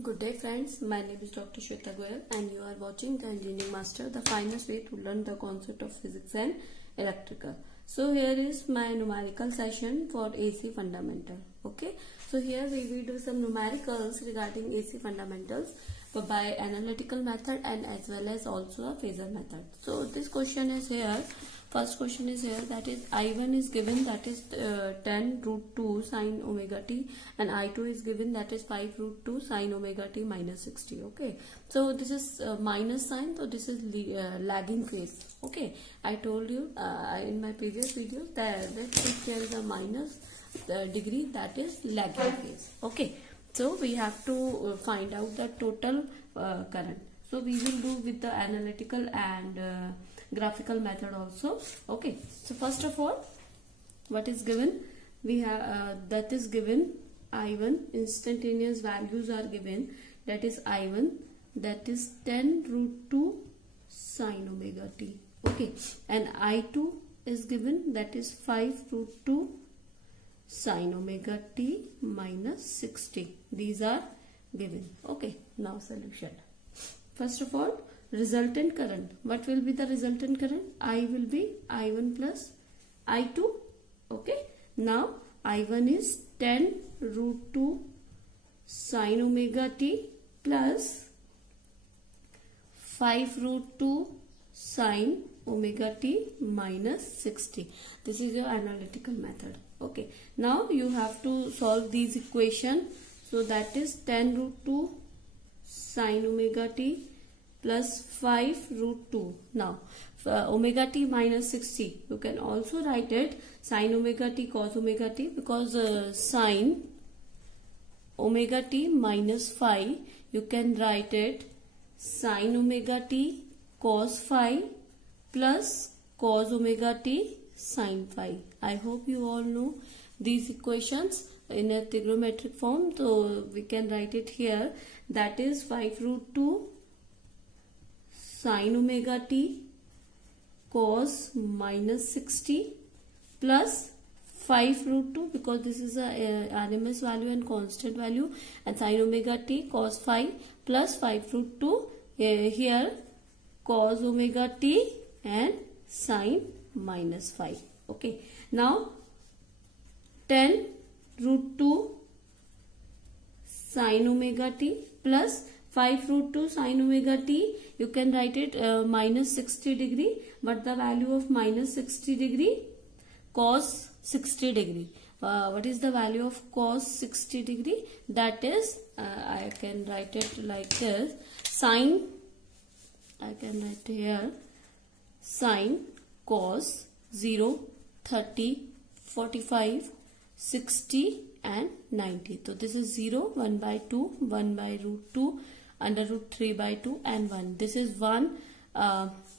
Good day friends, my name is Dr. Shweta Goyal and you are watching the Engineering Master, the finest way to learn the concept of physics and electrical. So here is my numerical session for AC fundamental. Okay, so here we will do some numericals regarding AC fundamentals by analytical method and as well as also a phasor method. So this question is here. First question is here, that is I1 is given, that is 10 root 2 sine omega t, and I2 is given, that is 5 root 2 sine omega t minus 60. Okay, so this is minus sign, so this is lagging phase. Okay, I told you in my previous video that if there is a minus degree, that is lagging phase. Okay, so we have to find out the total current. So we will do with the analytical and graphical method also. Okay, so first of all, what is given? We have that is given I1, instantaneous values are given, that is I1, that is 10 root 2 sine omega t. Okay, and I2 is given, that is 5 root 2 sine omega t minus 60. These are given. Okay, now solution. First of all, resultant current. What will be the resultant current? I will be I1 plus I2. Okay, now I1 is 10 root 2 sine omega t plus 5 root 2 sine omega t minus 60. This is your analytical method. Okay, now you have to solve these equations. So that is 10 root 2 sine omega t plus 5 root 2. Now omega t minus 60, you can also write it sine omega t cos omega t, because sine omega t minus phi, you can write it sine omega t cos phi plus cos omega t sine phi. I hope you all know these equations in a trigonometric form, so we can write it here, that is 5 root 2 sine omega t cos minus 60 plus 5 root 2, because this is a RMS value and constant value, and sine omega t cos phi plus 5 root 2 here cos omega t and sine minus phi. Okay, now 10 root 2 sine omega t plus 5 root 2 sine omega t, you can write it minus 60 degree, but the value of minus 60 degree? Cos 60 degree. What is the value of cos 60 degree? That is, I can write it like this, sine, I can write here, sine cos 0, 30, 45, 60 and 90. So this is 0, 1 by 2, 1 by root 2, under root 3 by 2 and 1. This is 1,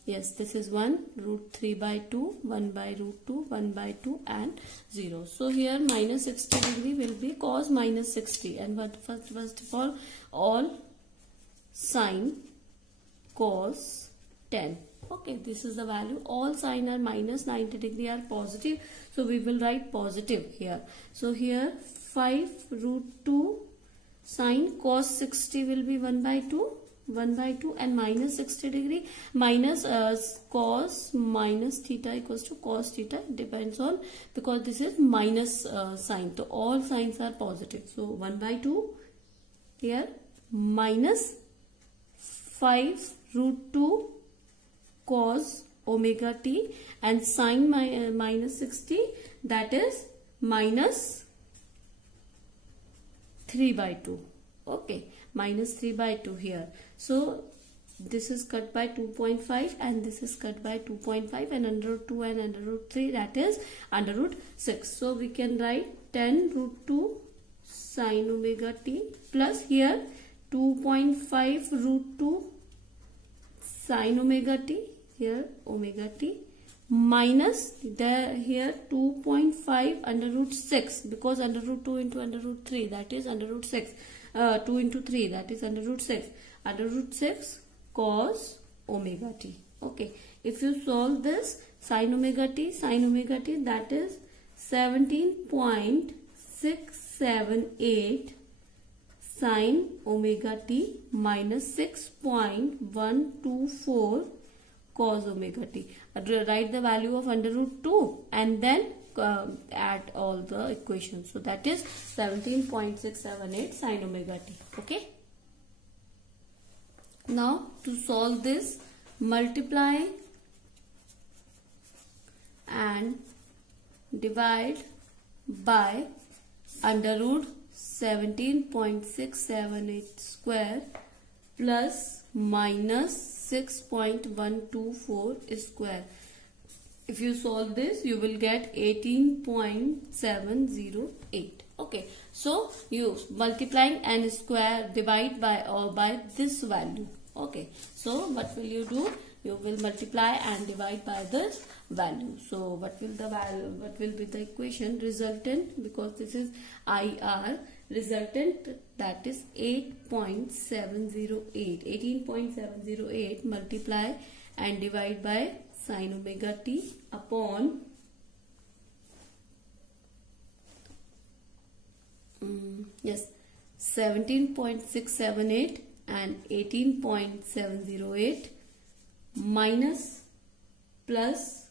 yes, this is 1, root 3 by 2, 1 by root 2, 1 by 2 and 0. So here minus 60 degree will be cos minus 60, and what first of all sine cos 10. Okay, this is the value. All sign are minus, 90 degree are positive, so we will write positive here. So here 5 root 2 sine cos 60 will be 1 by 2, 1 by 2, and minus 60 degree minus cos minus theta equals to cos theta, depends on, because this is minus sign, so all signs are positive. So 1 by 2 here minus 5 root 2 cos omega t, and sine minus 60, that is minus 3 by 2. Okay, minus 3 by 2 here. So this is cut by 2.5 and this is cut by 2.5, and under root 2 and under root 3, that is under root 6. So we can write 10 root 2 sine omega t plus here 2.5 root 2 sine omega t, here omega t, minus the here 2.5 under root 6, because under root 2 into under root 3, that is under root 6, 2 into 3, that is under root 6, under root 6 cos omega t. Okay, if you solve this, sine omega t, that is 17.678 sine omega t minus 6.124 cos omega t. Write the value of under root 2 and then add all the equations. So that is 17.678 sine omega t. Okay. Now to solve this, multiply and divide by under root 17.678 square plus minus 6.124 square. If you solve this, you will get 18.708. Okay, so you multiplying and square divide by or by this value. Okay, so what will you do? You will multiply and divide by this value. So what will the value? What will be the equation? Resultant, because this is IR, resultant, that is 8.708. 18.708 multiply and divide by sine omega t upon 17.678 and 18.708 minus plus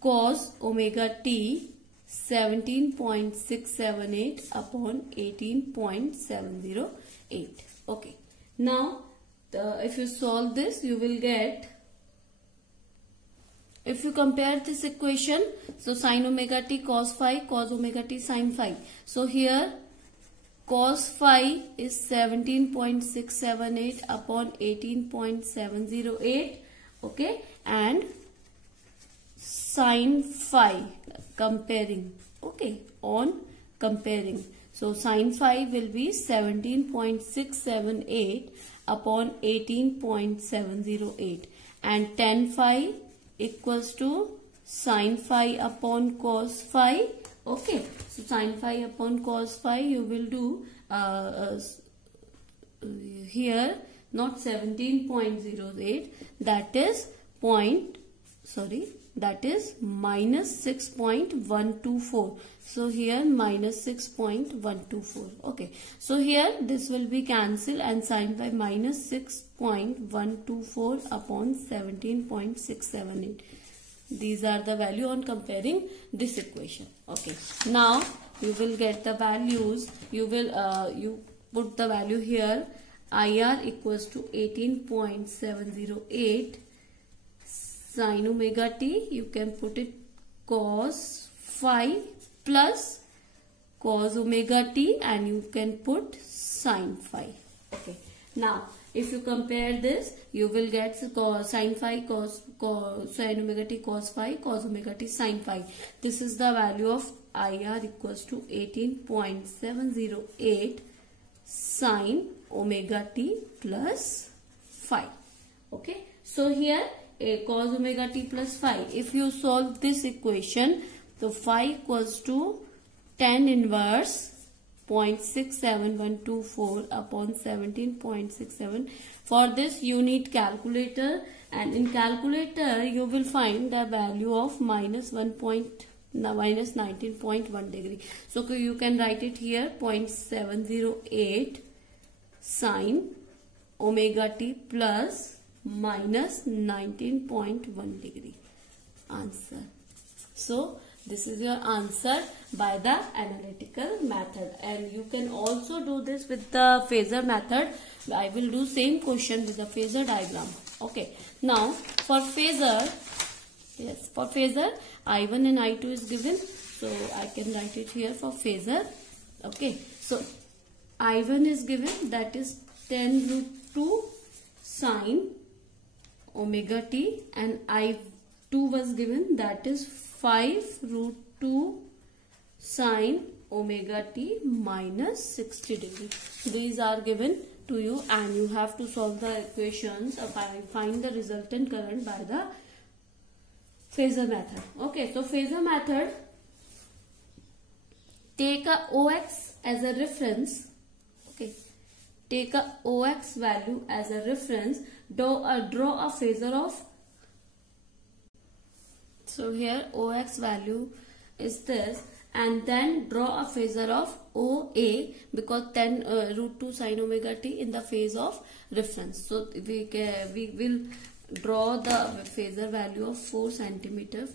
cos omega t 17.678 upon 18.708. Okay. Now, if you solve this, you will get, if you compare this equation, so sin omega t cos phi, cos omega t sin phi. So here cos phi is 17.678 upon 18.708. Okay, and sin phi comparing. Okay, on comparing. So sin phi will be 17.678 upon 18.708 and tan phi equals to sin phi upon cos phi. Okay, so sin phi upon cos phi you will do here not 17.08, that is minus 6.124. So here minus 6.124. Okay, so here this will be cancelled and sin phi minus 6.124 upon 17.678. These are the value on comparing this equation. Okay, now you will get the values. You will you put the value here. IR equals to 18.708 sin omega t. You can put it cos phi plus cos omega t and you can put sin phi. Okay. Now, if you compare this, you will get sin phi cos sin omega t cos phi, cos omega t sin phi. This is the value of IR equals to 18.708 sin omega t plus phi. Okay. So here cos omega t plus phi. If you solve this equation, so phi equals to tan inverse 0.67124 upon 17.67. For this you need calculator, and in calculator you will find the value of minus 19.1 degree. So you can write it here 0.708 sin omega t plus minus 19.1 degree. Answer. So this is your answer by the analytical method, and you can also do this with the phasor method. I will do same question with the phasor diagram. Okay. Now for phasor, yes, for phasor I1 and I2 is given, so I can write it here for phasor. Okay. So I1 is given, that is 10 root 2 sin omega t, and I2 was given, that is 5 root 2 sin omega t minus 60 degree. These are given to you and you have to solve the equations of find the resultant current by the phasor method. Okay, so phasor method, take a OX as a reference. Okay, take a OX value as a reference. Draw a phasor of. So here OX value is this, and then draw a phasor of OA, because 10 root 2 sin omega t in the phase of reference. So we will draw the phasor value of 4 centimeter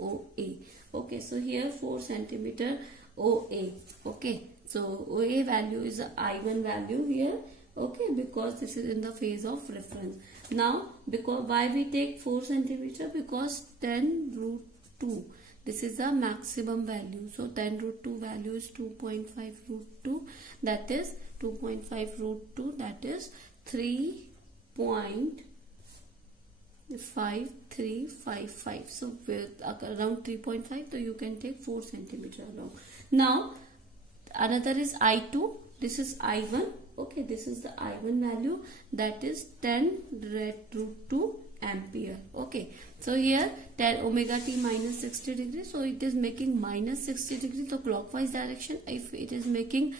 OA. Okay, so here 4 centimeter OA. Okay, so OA value is a I1 value here. Okay, because this is in the phase of reference. Now, because why we take 4 centimeter? Because 10 root 2. This is the maximum value. So 10 root 2 value is 2.5 root 2. That is 2.5 root 2. That is 3.5355. So with around 3.5. So you can take 4 centimeter along. Now another is I2. This is I1. Okay, this is the I1 value, that is 10 root 2 ampere. Okay, so here 10 omega t minus 60 degrees, so it is making minus 60 degrees, so clockwise direction. If it is making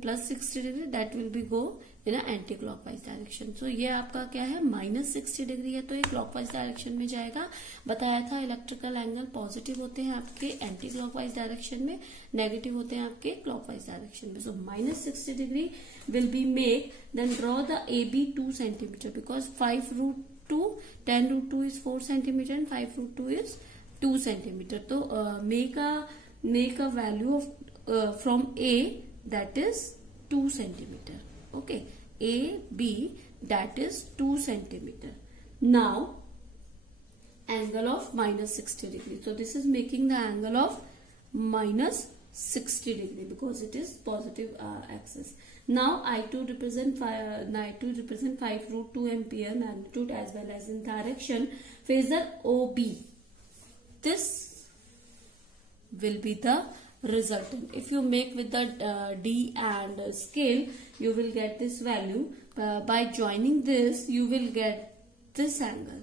plus 60 degree, that will be go in a anti clockwise direction. So ये आपका क्या है, minus 60 degree है, तो ये clockwise direction में जाएगा. बताया था इलेक्ट्रिकल एंगल पॉजिटिव होते हैं आपके एंटी क्लॉकवाइज डायरेक्शन में, नेगेटिव होते हैं आपके क्लॉकवाइज डायरेक्शन में. सो minus 60 degree will be make. Then draw the AB 2 centimeter, because 5 root 2, 10 root 2 is 4 centimeter and 5 root 2 is 2 centimeter. So make a value of from A, that is 2 centimeter. Okay, AB, that is 2 centimeter. Now angle of minus 60 degree. So this is making the angle of minus 60 degree because it is positive axis. Now I2 represent 5 root 2 ampere magnitude as well as in direction. Phasor OB. This will be the resultant. If you make with the D and scale, you will get this value. By joining this, you will get this angle.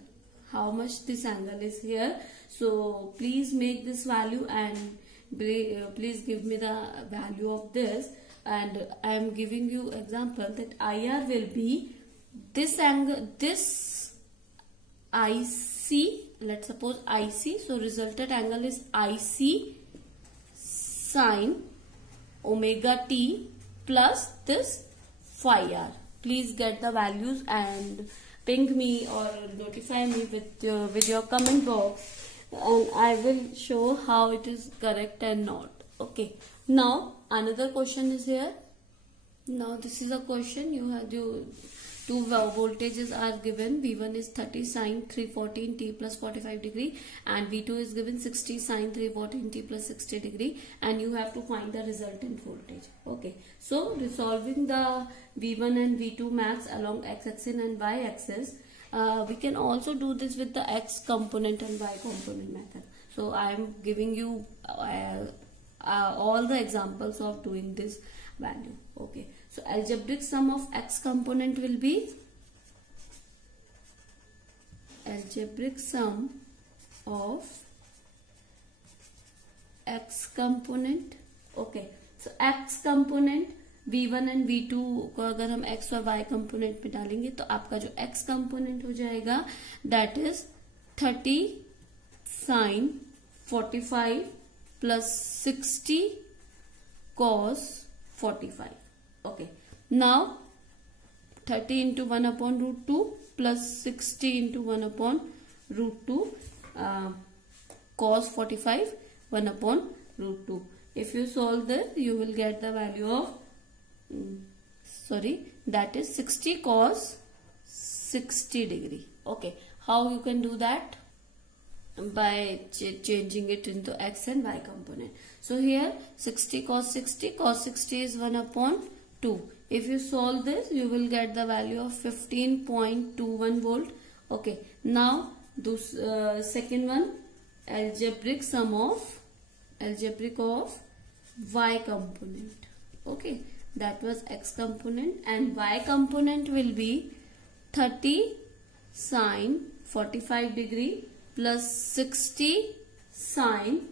How much this angle is here. So please make this value and please give me the value of this. And I am giving you example that IR will be this angle, this IC. Let's suppose IC. So resultant angle is IC sin omega t plus this phi r. Please get the values and ping me or notify me with your comment box, and I will show how it is correct and not. Okay. Now another question is here. Now this is a question. You have two voltages are given. V1 is 30 sin 314 t plus 45 degree and V2 is given 60 sin 314 t plus 60 degree, and you have to find the resultant voltage. Okay, so resolving the V1 and V2 max along x-axis and y-axis, we can also do this with the x component and y component method. So I am giving you all the examples of doing this value. Okay, so algebraic sum of x component will be algebraic sum of x component. Okay, so x component v1 and v2 को अगर हम x और y component में डालेंगे तो आपका जो x component हो जाएगा that is 30 sin 45 plus 60 cos 45. Okay, now 30 into 1 upon root 2 plus 60 into 1 upon root 2 cos 45 1 upon root 2. If you solve this, you will get the value of that is 60 cos 60 degree. Okay, how you can do that? By changing it into x and y component. So here 60 cos 60 is 1 upon 2. If you solve this, you will get the value of 15.21 volt. Okay, now this second one, algebraic sum of y component. Okay, that was x component, and y component will be 30 sin 45 degree plus 60 sin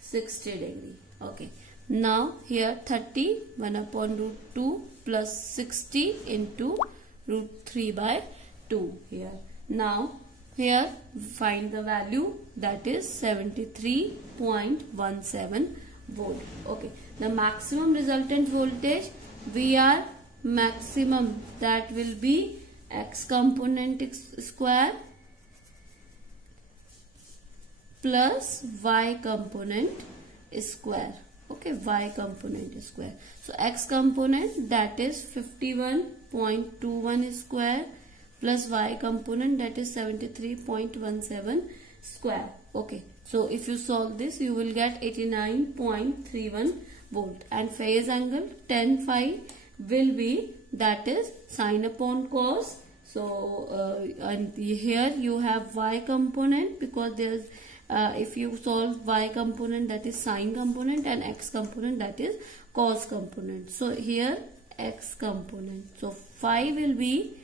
60 degree. Okay, now here 30 1 upon root 2 plus 60 into root 3 by 2 here. Now Here find the value, that is 73.17 volt. Okay, the maximum resultant voltage VR maximum, that will be X component square plus Y component square. Okay, Y component square. So X component, that is 51.21 square plus Y component, that is 73.17 square. Okay, so if you solve this, you will get 89.31 volt, and phase angle tan phi will be, that is sine upon cos. So and here you have Y component, because there's if you solve Y component, that is sine component, and X component, that is cos component. So here X component, so phi will be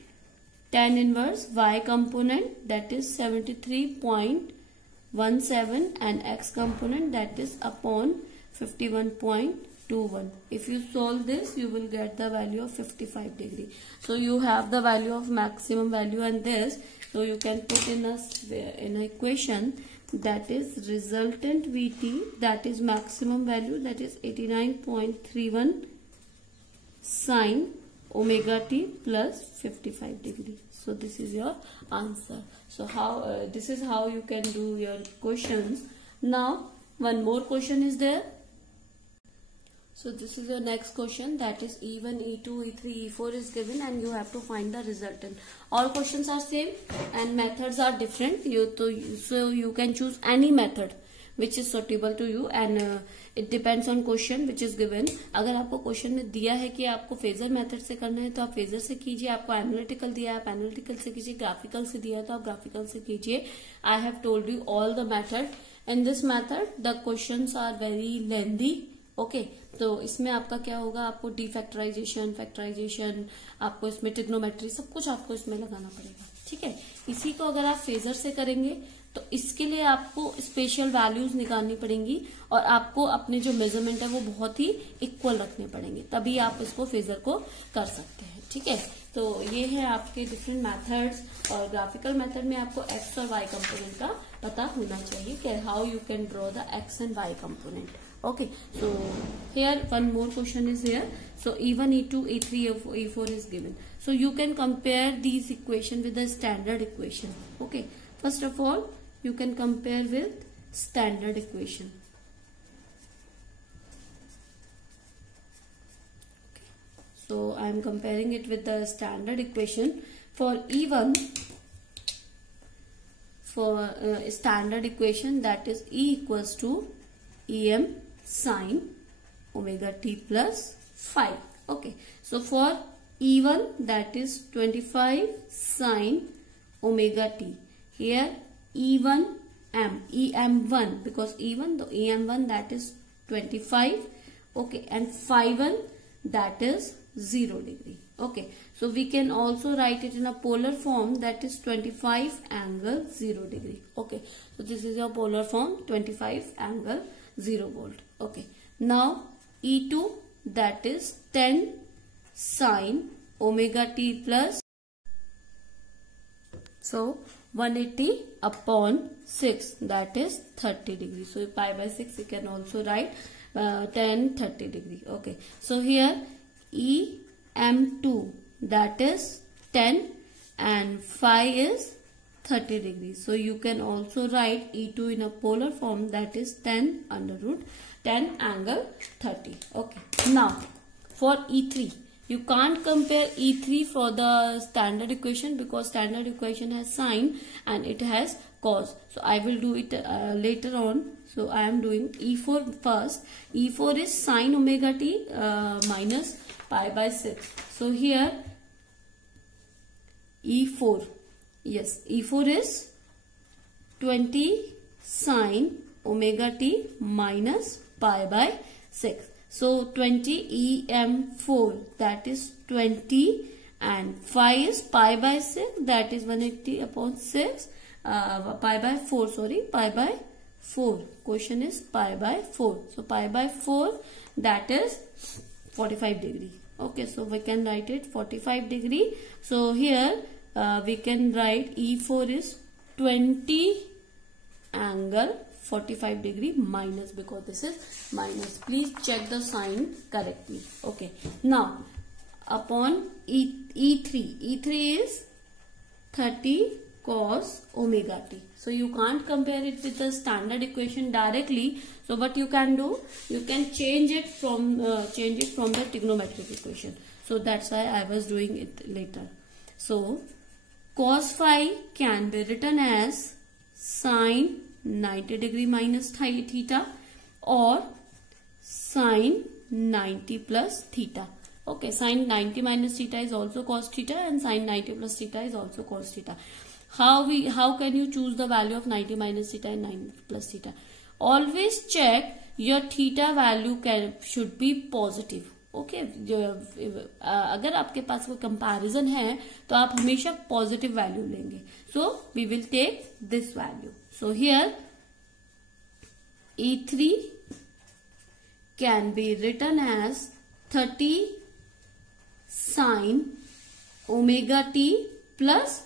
tan inverse Y component, that is 73.17, and X component, that is upon 51.21. If you solve this, you will get the value of 55 degree. So you have the value of maximum value and this, so you can put in a equation, that is resultant VT, that is maximum value, that is 89.31 sine omega t plus 55 degree. So this is your answer. So how this is how you can do your questions. Now one more question is there. So this is your next question, that is E1, E2, E3, E4 is given, and you have to find the resultant. All questions are same and methods are different. So you can choose any method which is suitable to you, and it depends on question which is given. अगर आपको question में दिया है कि आपको phasor method से करना है तो आप फेजर से कीजिए, आपको एनालिटिकल दिया है आप एनालिटिकल से कीजिए, ग्राफिकल से दिया है तो आप ग्राफिकल से कीजिए. I have told you all the method. In this method the questions are very lengthy. Okay, तो इसमें आपका क्या होगा, आपको डीफैक्टराइजेशन, फैक्टराइजेशन, आपको इसमें ट्रिग्नोमेट्री, सब कुछ आपको इसमें लगाना पड़ेगा. ठीक है, इसी को अगर आप फेजर से करेंगे तो इसके लिए आपको स्पेशल वैल्यूज निकालनी पड़ेंगी, और आपको अपने जो मेजरमेंट है वो बहुत ही इक्वल रखने पड़ेंगे, तभी आप इसको फेजर को कर सकते हैं. ठीक है, तो ये है आपके डिफरेंट मेथड्स, और ग्राफिकल मेथड में आपको एक्स और वाई कंपोनेंट का पता होना चाहिए कि how you can draw the X and Y component. Okay, so here one more question is here. So E1, E2, E3, E4 is given. So you can compare these equation with the standard equation. Okay, first of all you can compare with standard equation. Okay. So I am comparing it with the standard equation. For E1, for standard equation, that is E equals to Em sine omega t plus phi. Okay, so for E1, that is 25 sine omega t. Here E1 m, Em1, because E1, the Em1, that is 25. Okay, and phi 1, that is 0 degree. Okay, so we can also write it in a polar form, that is 25 angle 0 degree. Okay, so this is your polar form, 25 angle 0 volt. Okay, now E2, that is 10 sine omega t plus, so 180 upon 6, that is 30 degree. So pi by 6 you can also write 10 30 degree. Okay, so here Em2, that is 10 and phi is 30 degrees. So you can also write E2 in a polar form, that is 10 under root 10 angle 30. Okay, now for E3, you can't compare E3 for the standard equation, because standard equation has sine and it has cos. So I will do it later on. So I am doing E4 first. E4 is sine omega t minus pi by 6. So here E4, yes, E4 is 20 sine omega t minus pi by 6. So 20 Em4, that is 20, and phi is pi by 6, that is 180 upon 6, pi by 4, sorry, pi by 4. Question is pi by 4. So pi by 4, that is 45 degree. Okay, so we can write it 45 degree. So here we can write E4 is 20 angle 45 degree minus, because this is minus. Please check the sign correctly. Okay. Now upon E3 is 30 cos omega t. So you can't compare it with the standard equation directly. So what you can do, you can change it from the trigonometric equation. So that's why I was doing it later. So cos phi can be written as sine 90 degree minus theta, or sine 90 plus theta. Okay, sine 90 minus theta is also cos theta, and sine 90 plus theta is also cos theta. How can you choose the value of 90 minus theta and 90 plus theta? Always check your theta value should be positive. Okay, अगर आपके पास कोई comparison है तो आप हमेशा positive value लेंगे. So we will take this value. So here E3 can be written as 30 sine omega t plus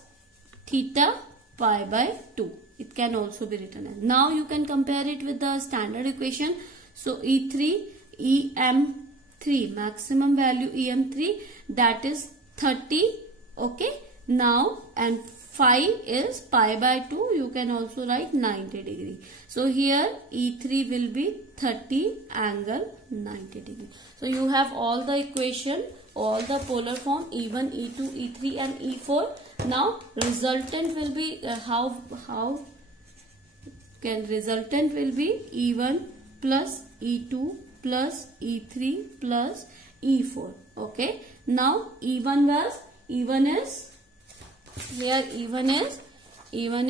theta pi by 2. It can also be written as. Now you can compare it with the standard equation. So E3 EM3, maximum value EM3, that is 30. Okay. Now, and phi is pi by 2. You can also write 90 degree. So here E3 will be 30 angle 90 degree. So you have all the equation, all the polar form, E1, E2, E3 and E4. Now resultant will be resultant will be E1 plus E2 plus E3 plus E4. Okay. Now E1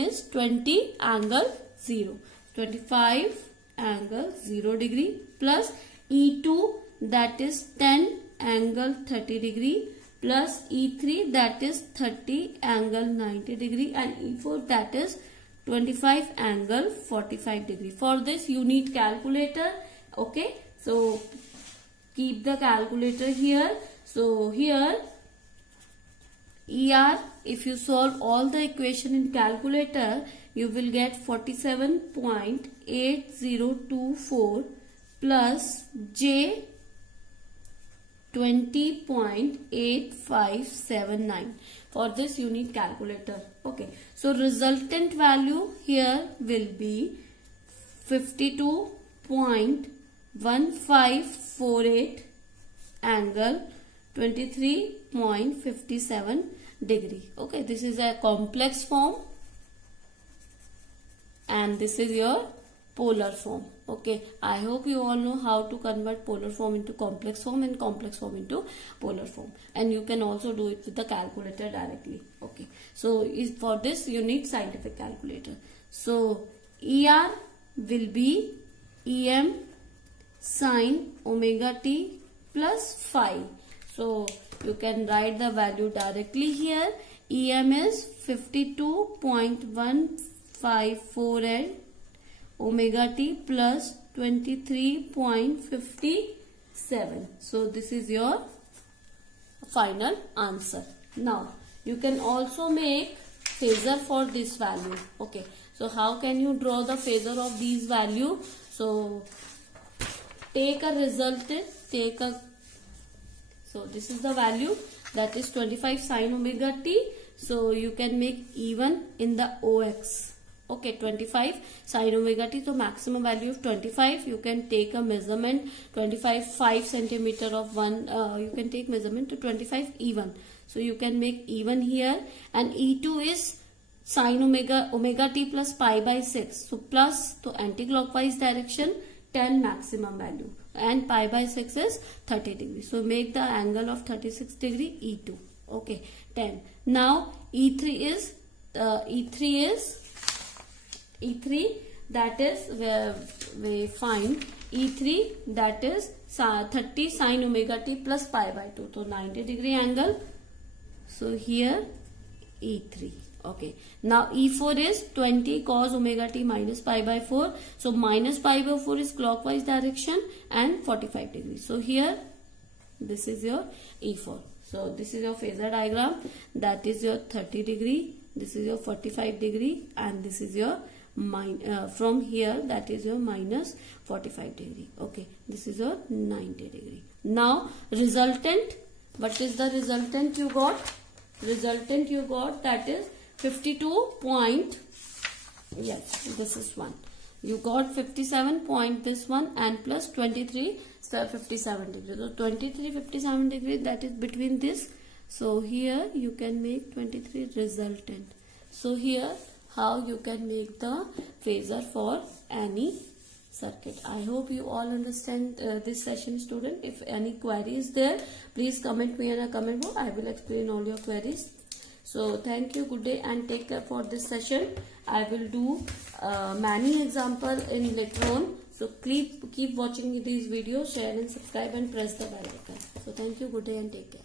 is 20 angle 0, 25 angle 0 degree plus E2, that is 10 angle 30 degree plus E3, that is 30 angle 90 degree, and E4, that is 25 angle 45 degree. For this you need calculator. Okay. So keep the calculator here. So here ER, if you solve all the equation in calculator, you will get 47.8024 plus J 20.8579. For this you need calculator. Okay. So resultant value here will be 52.1548 angle 23.57 degree. Okay, this is a complex form and this is your polar form. Okay, I hope you all know how to convert polar form into complex form and complex form into polar form, and you can also do it with the calculator directly. Okay, so for this you need scientific calculator. So ER will be EM sine omega t plus phi. So you can write the value directly here. EM is 52.1548 omega t plus 23.57. So this is your final answer. Now you can also make phasor for this value. Okay, so how can you draw the phasor of these value? So take a resultant, so this is the value, that is 25 sine omega t. So you can make even in the OX. Okay, 25 sine omega t. So maximum value of 25. You can take a measurement 5 centimeter of one. You can take measurement to 25 even. So you can make even here, and E2 is sine omega t plus pi by 6. So plus to anti-clockwise direction 10 maximum value, and pi by 6 is 30 degree. So make the angle of 36 degree E2. Okay, 10. Now E3 that is where we find E3, that is 30 sine omega t plus pi by 2. So 90 degree angle. So here E3. Okay. Now E4 is 20 cos omega t minus pi by 4. So minus pi by 4 is clockwise direction and 45 degrees. So here this is your E4. So this is your phasor diagram. That is your 30 degree this is your 45 degree, and this is your from here, that is your minus 45 degree. Okay, this is your 90 degree. Now resultant, what is the resultant you got? Resultant you got, that is 52 point, yes, this is one. You got 57 point this one, and plus 23 57 degree. So 23 57 degree, that is between this. So here you can make 23 resultant. So here how you can make the phasor for any circuit. I hope you all understand this session, student. If any query is there, please comment me in a comment box. I will explain all your queries. So thank you, good day, and take care for this session. I will do many examples in later on. So keep watching these videos, share and subscribe, and press the bell icon. So thank you, good day, and take care.